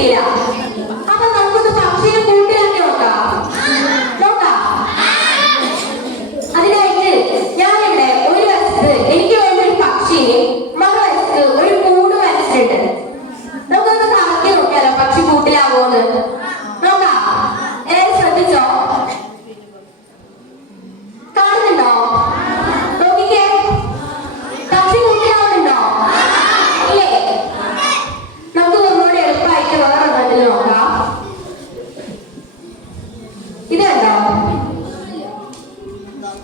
കിട്ടിയില്ല. അപ്പൊ നമുക്കൊന്ന് പക്ഷിയെ കൂട്ടിലാക്കി നോക്കാം. അതിനായിട്ട് ഞാനിവിടെ ഒരു വശത്ത് എനിക്ക് വേണ്ടി ഒരു പക്ഷിയെ, മറുവശത്ത് ഒരു കൂട് വരച്ചിട്ടുണ്ട്. നമുക്കൊന്ന് കറക്കി നോക്കിയാലോ പക്ഷി കൂട്ടിലാവോന്ന് നോക്കാം. എല്ലാവരും ശ്രദ്ധിച്ചോ? കാണുന്നുണ്ടോ? നോക്കിക്കേ, പക്ഷി കൂട്ടിലാവുന്നുണ്ടോ? ഇല്ലേ? നമുക്ക് ഒന്നുകൂടി എളുപ്പമായിട്ട് വേറെ ഒന്നതിൽ നോക്കാം. ഇത് കണ്ടോ?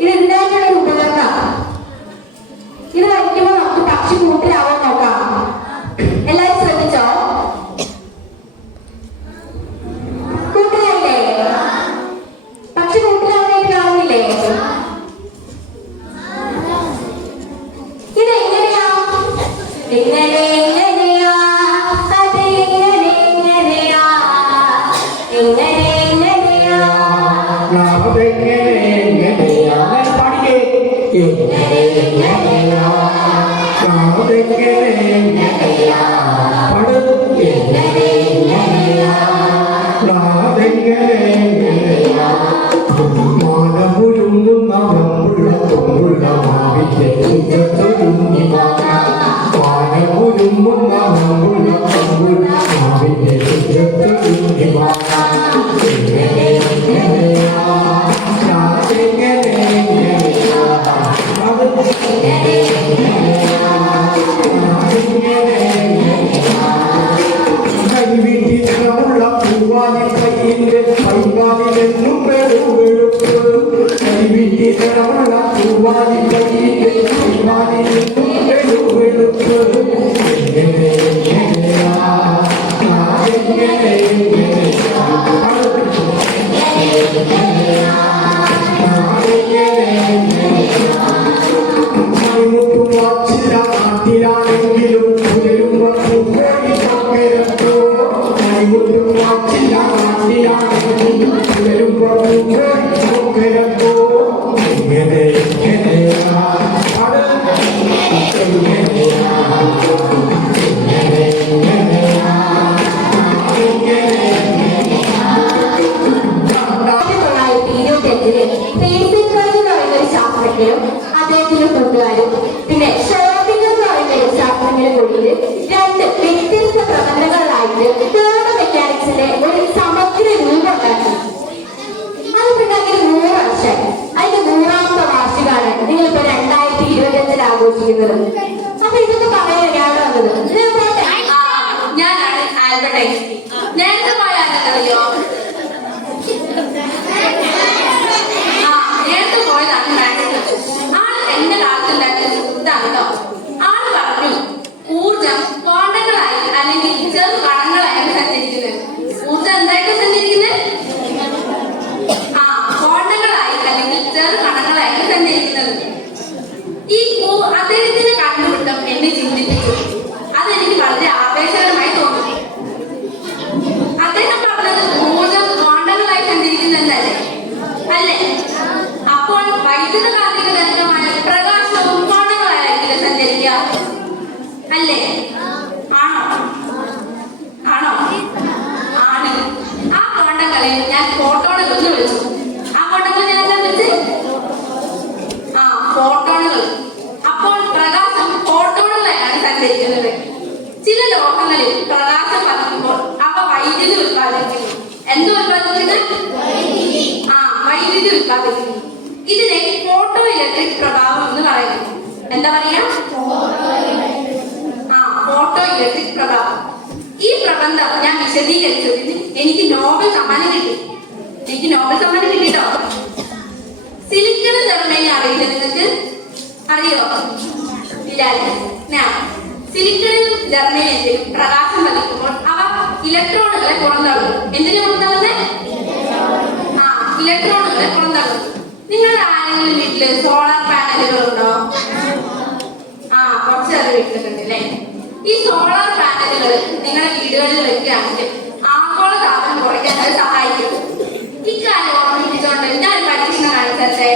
ഇത് ഇതിനായിട്ടുള്ള ഒരു ഉപകരണം. ഇത് വരയ്ക്കുമ്പോൾ നമുക്ക് പക്ഷി കൂട്ടിലാവാൻ നോക്കാം. എല്ലാവരും ശ്രദ്ധിച്ചോ? കൂട്ടിലായില്ലേ? പക്ഷി കൂട്ടിലാവാനായിട്ട് കാണുന്നില്ലേ? ഇത് എങ്ങനെയാ? എങ്ങനെയാ? അതെങ്ങനെയാ? എങ്ങനെയാ? അദ്ദേഹത്തിന്റെ കൂട്ടുകാരും പിന്നെ ഷോപ്പിംഗ് എന്ന് പറയുന്ന ഒരു ശാസ്ത്രജ്ഞരുടെ കൂടിയിൽ രണ്ട് വ്യത്യസ്ത പ്രബന്ധങ്ങളിലായിട്ട് തേർമോ മെക്കാനിക്സിന്റെ ഒരു സമഗ്ര രൂപം ഉണ്ടാക്കി. അതുണ്ടാക്കിയത് 100 വർഷം. അതിന്റെ 100ാമത്തെ വാർഷികമാണ് നിങ്ങളിപ്പോ 2025 ആഘോഷിക്കുന്നത്. അപ്പൊ ഇതൊക്കെ പറയാൻ ഒരാള് വന്നത് ഞാനാണ് ആൽബർട്ട് ഐൻസ്റ്റീൻ. നേരത്തെ പോയ ആരെന്നറിയോ? നേരത്തെ പോയതാണ് ആള് എന്റെ കാലത്തുണ്ടാക്കിയ ഇതാണ് കേട്ടോ. ആള് പറഞ്ഞു ഊർജം ക്വാണ്ടങ്ങളായി അല്ലെങ്കിൽ ചെറു കണങ്ങളായാണ് സഞ്ചരിക്കുന്നത്. ഊർജം എന്തായിട്ട് സഞ്ചരിക്കുന്നത്? ക്വാണ്ടങ്ങളായി അല്ലെങ്കിൽ ചെറു കണങ്ങളായാണ് സഞ്ചരിക്കുന്നത്. ഈ അദ്ദേഹത്തിന്റെ കണ്ടുപിടുത്തം എന്നെ ചിന്തിപ്പിച്ചു. അതെനിക്ക് വളരെ ആവേശകരമായി തോന്നി. അദ്ദേഹം പറഞ്ഞത് ഊർജം ക്വാണ്ടങ്ങളായി സഞ്ചരിക്കുന്നതല്ലേ? അല്ലേ? അപ്പോൾ വൈദ്യുതകാന്തിക തരംഗമായ പ്രകാശവും ക്വാണ്ടങ്ങളായിരിക്കില്ല സഞ്ചരിക്കുക, അല്ലേ? ആണോ? ആണോ? ആണ്. ആ ക്വാണ്ടങ്ങളെ ഞാൻ ഫോട്ടോണുകൾ എന്ന് വിളിച്ചു. ആ ക്വാണ്ടങ്ങൾ ഞാൻ എന്താ വിളിച്ച്? ഫോട്ടോണുകൾ. അപ്പോൾ പ്രകാശം ഫോട്ടോണുകളായാണ് സഞ്ചരിക്കുന്നത്. ചില ലോഹങ്ങളിൽ പ്രകാശം പതിക്കുമ്പോൾ അവ വൈദ്യുതി ഉത്പാദിപ്പിക്കുന്നു. എന്തോ ഉത്പാദിപ്പിക്കുന്നത്? വൈദ്യുതി ഉത്പാദിപ്പിക്കുന്നു. ഇതിനെ ഫോട്ടോ ഇലക്ട്രിക് പ്രഭാവം എന്ന് പറയുന്നു. എന്താ പറയാ? ഫോട്ടോ ഇലക്ട്രിക് പ്രഭാവം. ഈ പ്രബന്ധം ഞാൻ വിശദീകരിച്ചതിന് എനിക്ക് നോബൽ സമ്മാനം കിട്ടി. കിട്ടിട്ടോ. സിലിക്കൺ ജർമ്മനി അറിയില്ല നിങ്ങൾക്ക്? അറിയോ? ഇല്ല. സിലിക്കണിലും ജർമ്മനിയിലും പ്രകാശം പതിക്കുമ്പോൾ അവ ഇലക്ട്രോണുകളെ പുറന്തള്ളും. എന്തിനു പുറന്തള്ളുന്നത്? ഇലക്ട്രോണുകളെ പുറന്തള്ളും. നിങ്ങളുടെ ആരെങ്കിലും വീട്ടില് സോളാർ പാനലുകളുണ്ടോ? കുറച്ചേറെ വീട്ടിലുണ്ട് അല്ലേ? ഈ സോളാർ പാനലുകൾ നിങ്ങളുടെ വീടുകളിൽ വെക്കുകയാണെങ്കിൽ ആഗോളതാപനം കുറയ്ക്കാൻ അത് സഹായിക്കും. ഇക്കാര്യം ഓർമ്മിപ്പിച്ചുകൊണ്ട് ഞാൻ ഒരു പരീക്ഷണം കാണിച്ചേ.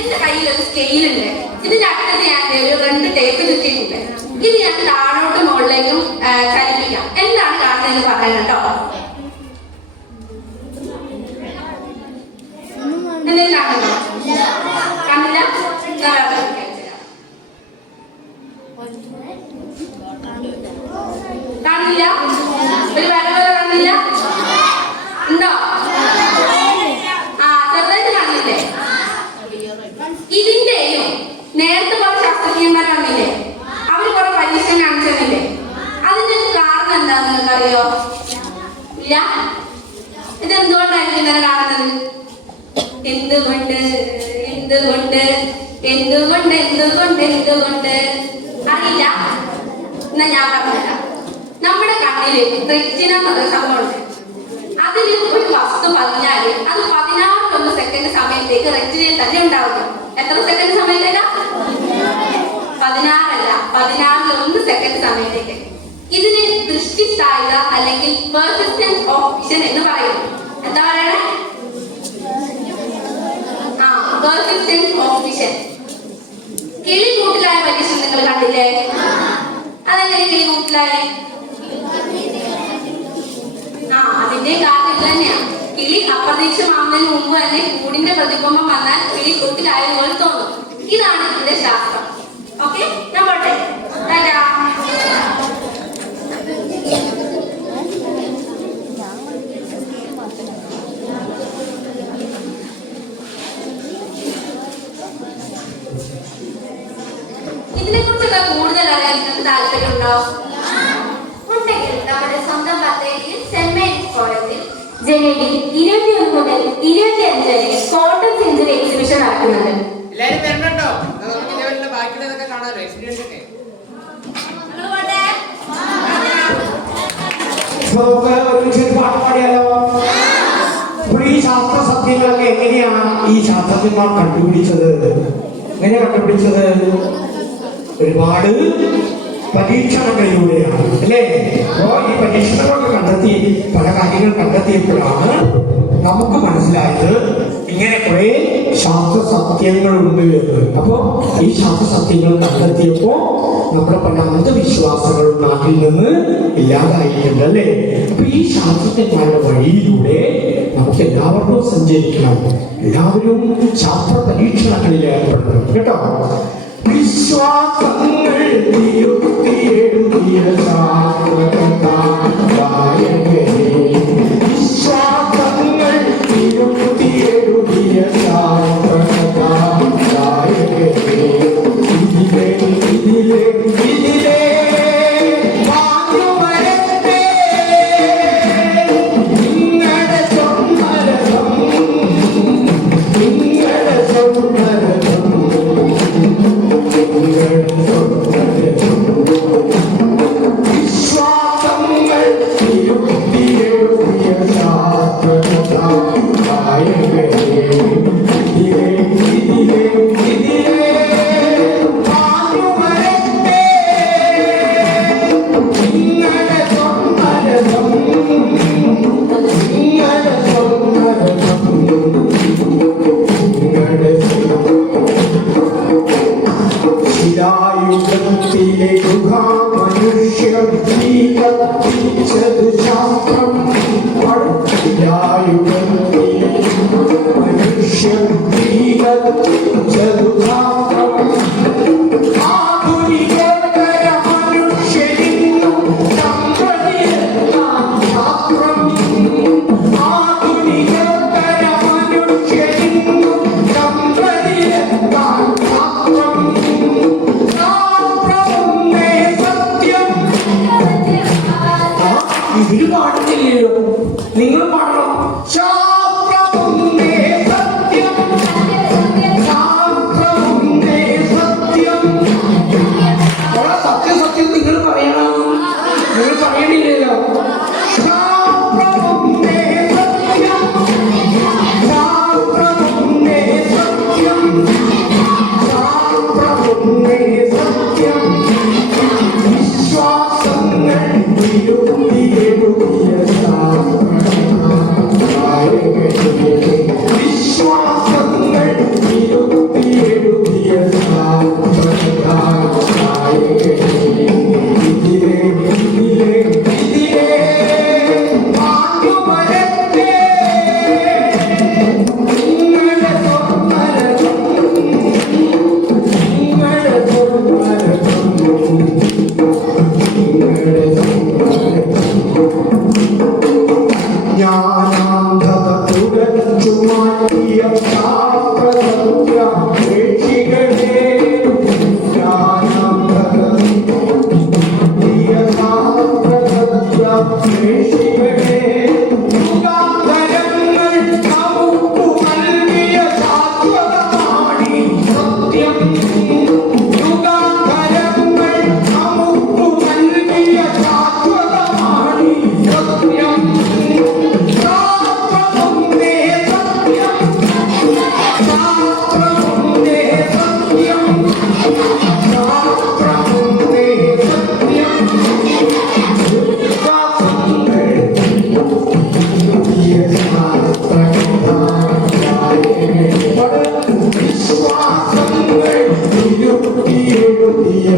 എന്റെ കയ്യിൽ ഒരു സ്കെയിലുണ്ട്. ഇതിന്റെ അറ്റത്ത് ഞാൻ ഒരു 2 ടേപ്പ് ചുറ്റിയിട്ടുണ്ട്. ഇത് ഞാൻ താഴോട്ടും മുകളിലേക്കും ചലിപ്പിക്കാം. എന്താണ് കാണുന്നതെന്ന് പറയാൻ കേട്ടോ. എന്തെങ്കിലും കാണുന്നോ? കണ്ടില്ല? കാണില്ല? ഒരു വര വര കാണില്ല? ഉണ്ടോ? ചെറുതായിട്ട് കാണില്ലേ? ഇതിന്റെയും നേരത്തെ കുറെ ശാസ്ത്രജ്ഞന്മാർ വന്നില്ലേ, അവര് കുറെ പരീക്ഷണം കാണിച്ചതില്ലേ, അതിന്റെ കാരണം എന്താന്ന് നിങ്ങൾക്കറിയോ? ഇല്ല? ഇതെന്തുകൊണ്ടായിരിക്കും ഇങ്ങനെ കാണുന്നത്? എന്തുകൊണ്ട് എന്തുകൊണ്ട് എന്തുകൊണ്ട് എന്തുകൊണ്ട് എന്തുകൊണ്ട് അറിയില്ല? എന്നാ ഞാൻ പറഞ്ഞുതരാം. നമ്മുടെ കണ്ണില് റെറ്റിന എന്നൊരു സംഭവമുണ്ട്. അതിന് ഒരു വസ്തു പറഞ്ഞാല് അത് 16 സെക്കൻഡ് സമയത്തേക്ക് റെറ്റിനയിൽ തന്നെ ഉണ്ടാവുന്നു. എത്ര സെക്കൻഡ് സമയത്തേക്കാ? 16 അല്ല, 14 സെക്കൻഡ് സമയത്തേക്ക്. ഇതിന് ദൃഷ്ടി സ്ഥായിക അല്ലെങ്കിൽ പെർസിസ്റ്റൻസ് ഓഫ് വിഷൻ എന്ന് പറയുന്നു. എന്താ പറയണേ? Persistence of vision. കിളികൂട്ടിലായ പരീക്ഷണം നിങ്ങൾ കണ്ടില്ലേ? അതെങ്ങനെ കിളികൂട്ടിലായ? അതിന്റെ കാരണം ഇത് തന്നെയാണ്. കിളി അപ്രതീക്ഷിതമാവുന്നതിന് മുമ്പ് തന്നെ കൂടിന്റെ പ്രതിബിംബം വന്നാൽ കിളി കൂട്ടിലായതുപോലെ തോന്നും. ഇതാണ് ഇതിന്റെ ശാസ്ത്രം. ഓക്കെ, ഞാൻ പോട്ടെ. ഇതിനെ കുറിച്ചൊക്കെ കൂടുതൽ അറിയാൻ നിങ്ങൾക്ക് താല്പര്യമുണ്ടോ? ഉണ്ടെങ്കിൽ നമ്മുടെ സ്വന്തം ബത്തേരിയിൽ സെന്റ് മേരീസ് കോളേജിൽ ജനുവരി 21 മുതൽ 25 വരെ ക്വാർട്ടർ സെഞ്ചുറി എക്സിബിഷൻ നടക്കുന്നുണ്ട്. എല്ലാരും വരണട്ടോ. നമുക്ക് ഇതേപോലെ ബാക്കിയുള്ളതൊക്കെ കാണാമല്ലോ, എക്സ്പീരിയൻസ് ഒക്കെ. പാട്ട് പാടിയാലോ? ഈ ശാസ്ത്ര സത്യങ്ങളൊക്കെ എങ്ങനെയാണ് ഈ ശാസ്ത്രജ്ഞന്മാർ കണ്ടുപിടിച്ചത്? എങ്ങനെ കണ്ടുപിടിച്ചത്? ഒരുപാട് പരീക്ഷണങ്ങളിലൂടെയാണ്, അല്ലേ? അപ്പോ ഈ പരീക്ഷണങ്ങളൊക്കെ കണ്ടെത്തി പല കാര്യങ്ങൾ കണ്ടെത്തിയപ്പോഴാണ് നമുക്ക് മനസ്സിലായത് ഇങ്ങനെ കുറെ ശാസ്ത്ര സത്യങ്ങളുണ്ട് എന്ന്. അപ്പോ ഈ ശാസ്ത്ര സത്യങ്ങൾ കണ്ടെത്തിയപ്പോ നമ്മുടെ പല അന്ധവിശ്വാസങ്ങളും നാട്ടിൽ നിന്ന് ഇല്ലാതായിട്ടുണ്ട്, അല്ലേ? അപ്പൊ ഈ ശാസ്ത്രജ്ഞന്മാരുടെ വഴിയിലൂടെ നമുക്ക് എല്ലാവർക്കും സഞ്ചരിക്കണം. എല്ലാവരും ശാസ്ത്ര പരീക്ഷണങ്ങളിൽ ഏർപ്പെടണം കേട്ടോ. വിശ്വാസങ്ങൾ തിരുത്തിയെഴുതിയ വിശ്വാസങ്ങൾ തിരുത്തിയെഴുതിയ ഇതിലെ ഇതിലെ ഇതിലെ നിങ്ങൾ പാടണം. സത്യം നിങ്ങൾ പറയണം. നിങ്ങൾ പറയണില്ലല്ലോ. വിശ്വാസങ്ങൾ വിശ്വാസങ്ങൾ ശാന്തത തുടച്ചു മാറ്റിയ ശാസ്ത്രസത്യം രക്ഷികളേ ശാന്തത ശാസ്ത്രസത്യം രക്ഷികളേ യുഗാന്തരങ്ങൾ നമുക്ക് നൽകിയ ശാശ്വതമാണി സത്യം യുഗാന്തരങ്ങൾ നമുക്ക് നൽകിയ ശാശ്വതമാണി സത്യം ശാസ്ത്രമുണ്ടേ സത്യം ശാസ്ത്രമുണ്ടേ സത്യം ശാസ്ത്രമുണ്ടേ സത്യം വിശ്വാസങ്ങൾ പുതിയ വിശ്വാസങ്ങൾ ഇരുട്ടിയെഴുതിയ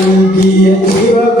നൽകിയ ജീവ